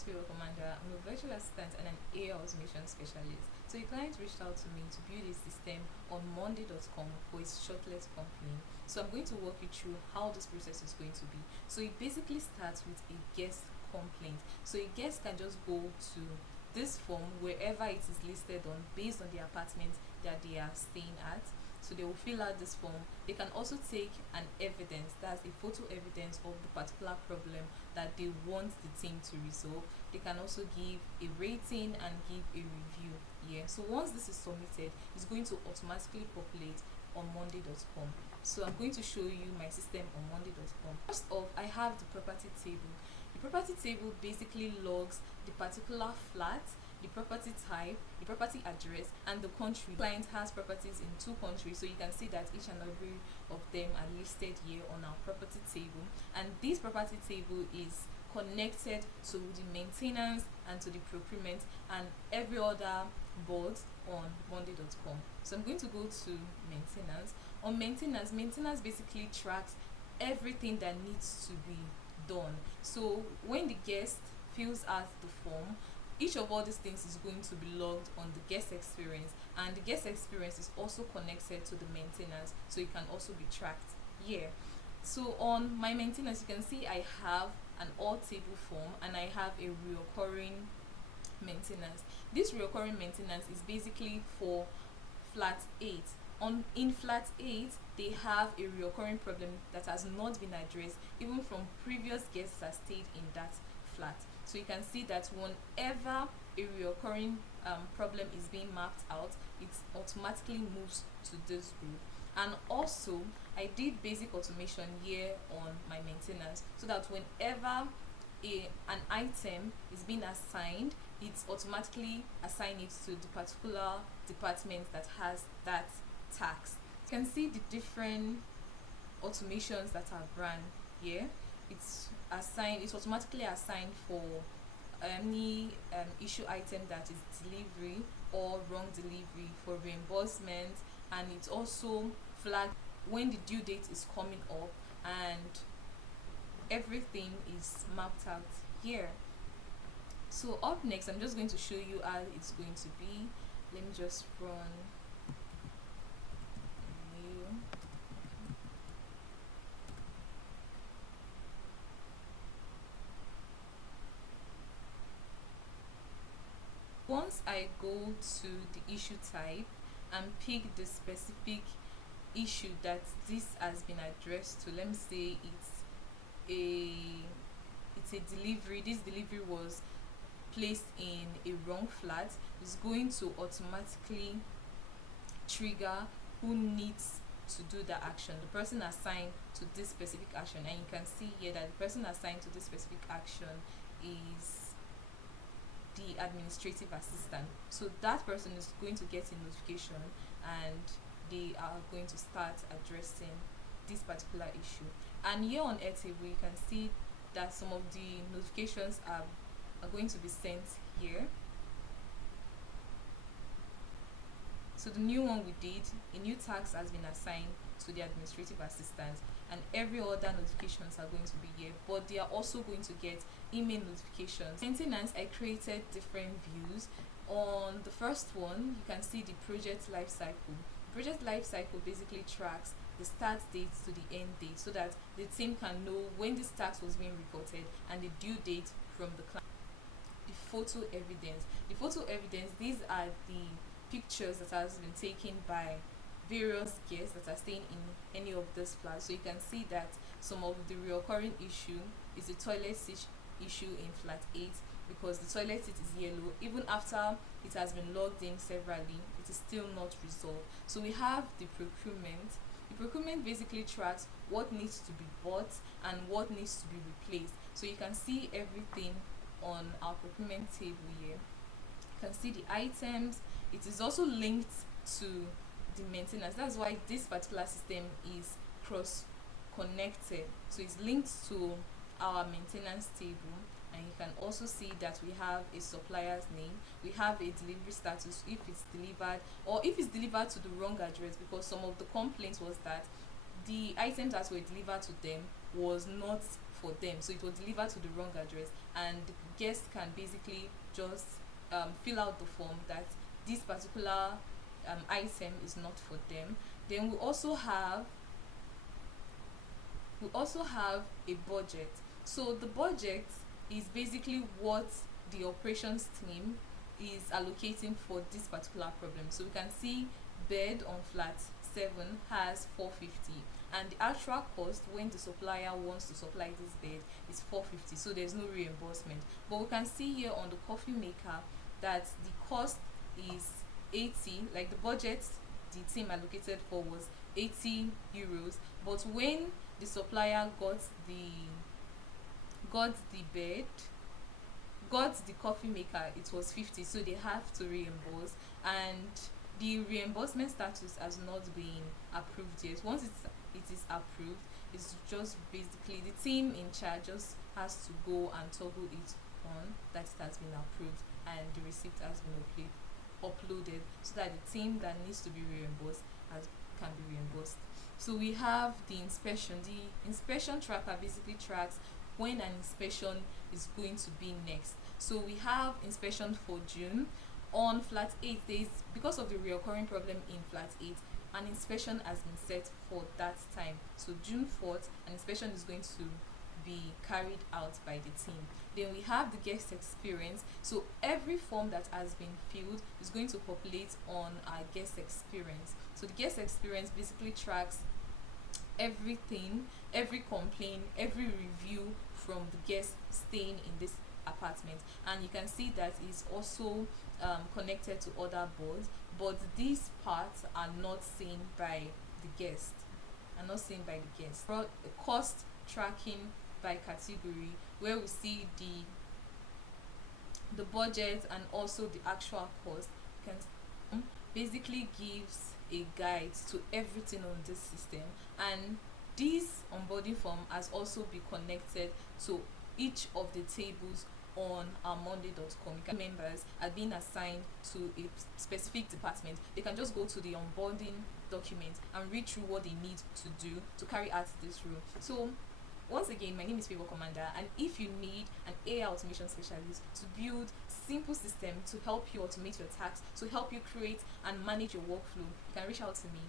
is Field Commander. I'm a virtual assistant and an AI automation specialist. So a client reached out to me to build a system on Monday.com for his Shortlet Company. So I'm going to walk you through how this process is going to be. So it basically starts with a guest complaint. So a guest can just go to this form wherever it is listed on based on the apartment that they are staying at. So they will fill out this form. They can also take an evidence, that's a photo evidence of the particular problem that they want the team to resolve. They can also give a rating and give a review. Yeah, so once this is submitted, it's going to automatically populate on Monday.com. So I'm going to show you my system on Monday.com. First off, I have the property table. The property table basically logs the particular flat, the property type, the property address, and the country. The client has properties in 2 countries, so you can see that each and every of them are listed here on our property table. And this property table is connected to the maintenance and to the procurement and every other board on Monday.com. So I'm going to go to maintenance. On maintenance basically tracks everything that needs to be done. So when the guest fills out the form, each of all these things is going to be logged on the guest experience, and the guest experience is also connected to the maintenance, so it can also be tracked here. So on my maintenance, you can see I have an all table form and I have a reoccurring maintenance. This reoccurring maintenance is basically for flat 8. In flat 8, they have a reoccurring problem that has not been addressed even from previous guests that stayed in that flat. So you can see that whenever a reoccurring problem is being mapped out, it automatically moves to this group. And also I did basic automation here on my maintenance, so that whenever an item is being assigned, it's automatically assign it to the particular department that has that task. You can see the different automations that are run here. It's automatically assigned for any issue item that is delivery or wrong delivery, for reimbursement, and it's also flagged when the due date is coming up, and everything is mapped out here. So up next, I'm just going to show you how it's going to be. Let me just run new. Once I go to the issue type and pick the specific issue that this has been addressed to, let me say it's a delivery. This delivery was placed in a wrong flat. It's going to automatically trigger who needs to do the action, the person assigned to this specific action. And you can see here that the person assigned to this specific action is the administrative assistant. So that person is going to get a notification and they are going to start addressing this particular issue. And here on Airtable, you can see that some of the notifications are going to be sent here. So the new one we did, a new task has been assigned to the administrative assistant, and every other notifications are going to be here, but they are also going to get email notifications. Maintenance, I created different views. On the first one, you can see the project life cycle. Project life cycle basically tracks the start date to the end date, so that the team can know when this task was being reported and the due date from the client. The photo evidence. The photo evidence, these are the pictures that has been taken by various guests that are staying in any of this flat. So you can see that some of the recurring issue is the toilet seat issue in flat 8, because the toilet seat is yellow. Even after it has been logged in severally, it is still not resolved. So we have the procurement. The procurement basically tracks what needs to be bought and what needs to be replaced. So you can see everything on our procurement table here. You can see the items. It is also linked to the maintenance. That's why this particular system is cross connected. So it's linked to our maintenance table, and you can also see that we have a supplier's name, we have a delivery status, if it's delivered or if it's delivered to the wrong address, because some of the complaints was that the items that were delivered to them was not for them, so it will deliver to the wrong address, and the guest can basically just fill out the form that this particular item is not for them. Then we also have a budget. So the budget is basically what the operations team is allocating for this particular problem. So we can see bed on flat 7 has 450, and the actual cost when the supplier wants to supply this bed is 450, so there's no reimbursement. But we can see here on the coffee maker that the cost is 80, like the budget the team allocated for was 80 euros, but when the supplier got the bed, got the coffee maker, it was 50, so they have to reimburse, and the reimbursement status has not been approved yet. Once it is approved, it's just basically the team in charge just has to go and toggle it on that it has been approved and the receipt has been uploaded, so that the team that needs to be reimbursed can be reimbursed. So we have the inspection. The inspection tracker basically tracks when an inspection is going to be next. So we have inspection for June. On flat 8 days, because of the recurring problem in flat 8, an inspection has been set for that time. So June 4th, an inspection is going to be carried out by the team. Then we have the guest experience. So every form that has been filled is going to populate on our guest experience. So the guest experience basically tracks everything, every complaint, every review from the guest staying in this apartment, and you can see that it's also connected to other boards, but these parts are not seen by the guest. Cost tracking by category, where we see the budget and also the actual cost, can basically gives a guide to everything on this system, and this onboarding form has also been connected to each of the tables on our monday.com. Members are being assigned to a specific department. They can just go to the onboarding document and read through what they need to do to carry out this role. So once again, my name is Favor Commander, and if you need an AI automation specialist to build simple system to help you automate your tasks, to help you create and manage your workflow, you can reach out to me.